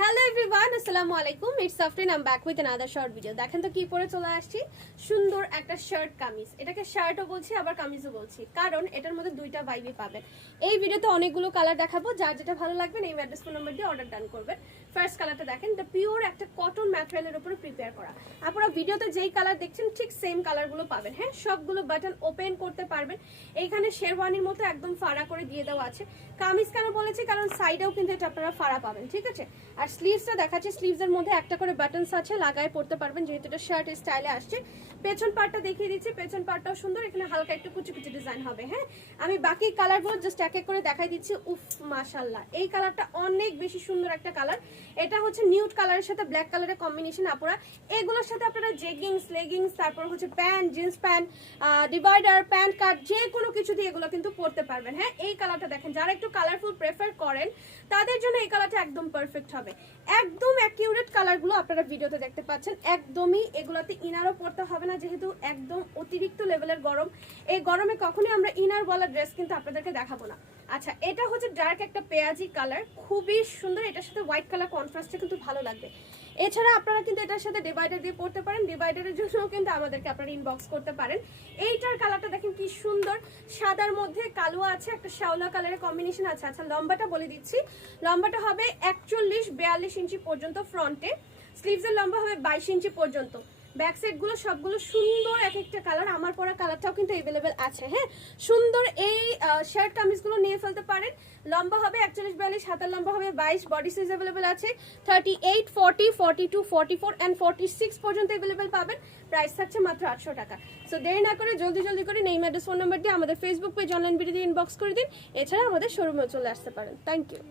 Hello everyone আসসালামু আলাইকুম it's Afrin am back with another short video দেখেন তো কি পরে চলে আসছি। সুন্দর একটা শার্ট কামিজ। এটাকে শার্টও বলছি, আবার কামিজও বলছি। কারণ এটার মধ্যে দুইটা ভাইবই পাবেন। এই ভিডিওতে অনেকগুলো কালার দেখাবো। যার যেটা ভালো লাগবে এই অ্যাড্রেস ফোন নাম্বার দিয়ে অর্ডার ডান করবেন। ফার্স্ট কালারটা দেখেন এটা পিওর একটা কটন ম্যাটেরিয়ালের উপরে প্রিপেয়ার করা। আপনারা ভিডিওতে যেই কালার দেখছেন, ঠিক সেম কালারগুলো পাবেন। হ্যাঁ সবগুলো বাটন ওপেন করতে পারবেন। এইখানে শেরওয়ানির মতো একদম ফাড়া করে দিয়ে দেওয়া আছে। কামিজ কেন বলেছি? কারণ সাইডেও কিন্তু এটা আপনারা ফাড়া পাবেন, ঠিক আছে? আর স্লিভসটা দেখাচ্ছে। স্লিভসের মধ্যে একটা করে বাটনস আছে, লাগায় পড়তে পারবেন, যেহেতু এটা শার্ট স্টাইলে আসছে। পেছন পার্টটা দেখিয়ে দিচ্ছি, পেছন পার্টটাও সুন্দর, এখানে হালকা একটু কুচি কুচি ডিজাইন হবে হ্যাঁ? আমি বাকি কালারগুলো জাস্ট এক এক করে দেখাই দিচ্ছি। উফ মাশাল্লাহ এই কালারটা অনেক বেশি সুন্দর একটা কালার এটা হচ্ছে নিউট কালারের সাথে ব্ল্যাক কালারের কম্বিনেশন আপনারা এগুলোর সাথে আপনারা জেগিংস লেগিংস তারপর হচ্ছে pant jeans pant divider pant card যে কোনো কিছু দিয়ে এগুলো কিন্তু পরতে পারবেন হ্যাঁ? এই কালারটা দেখেন, যারা একটু কালারফুল প্রেফার করেন, তাদের জন্য এই কালারটা একদম পারফেক্ট হবে। একদম অ্যাকিউরেট কালারগুলো আপনারা ভিডিওতে দেখতে পাচ্ছেন। একদমই এগুলোতে ইনারও পরতে হবে না, যেহেতু একদম অতিরিক্ত লেভেলের গরম। এই গরমে কখনোই আমরা ইনার বলা ড্রেস কিন্তু আপনাদেরকে দেখাবো না। আচ্ছা এটা হচ্ছে ডার্ক একটা পেঁয়াজি কালার খুবই সুন্দর। এটার সাথে হোয়াইট কালার কন্ট্রাস্টে কিন্তু ভালো লাগবে। এছাড়া আপনারা কিন্তু এটার সাথে ডিভাইডার দিয়ে পড়তে পারেন। ডিভাইডারের জন্য কিন্তু আমাদেরকে আপনারা ইনবক্স করতে পারেন। এইটার কালারটা দেখেন কি সুন্দর। সাদার মধ্যে কালো আছে, একটা শ্যাওলা কালারের কম্বিনেশন আছে। আচ্ছা লম্বাটা বলে দিচ্ছি। লম্বাটা হবে একচল্লিশ বিয়াল্লিশ ইঞ্চি পর্যন্ত ফ্রন্টে স্লিভসের লম্বা হবে বাইশ ইঞ্চি পর্যন্ত। ব্যাকগুলো সবগুলো সুন্দর এক একটা কালার। আমার পরা কালারটাও কিন্তু অ্যাভেলেবেল আছে হ্যাঁ? সুন্দর এই শার্ট কামিজগুলো নিয়ে ফেলতে পারেন। লম্বা হবে একচল্লিশ বিয়াল্লিশ হাতার লম্বা হবে বাইশ বডি সাইজ অ্যাভেলেবেল আছে। Thirty eight forty forty two forty four and forty six পর্যন্ত অ্যাভেলেবেল পাবেন। প্রাইস থাকছে মাত্র আটশো টাকা। সো দেরি না করে জলদি জলদি করে নেই ম্যাড্রেস ফোন নাম্বার দিয়ে আমাদের Facebook page online video inbox করে দিন। এছাড়া আমাদের শোরুমেও চলে আসতে পারেন। Thank you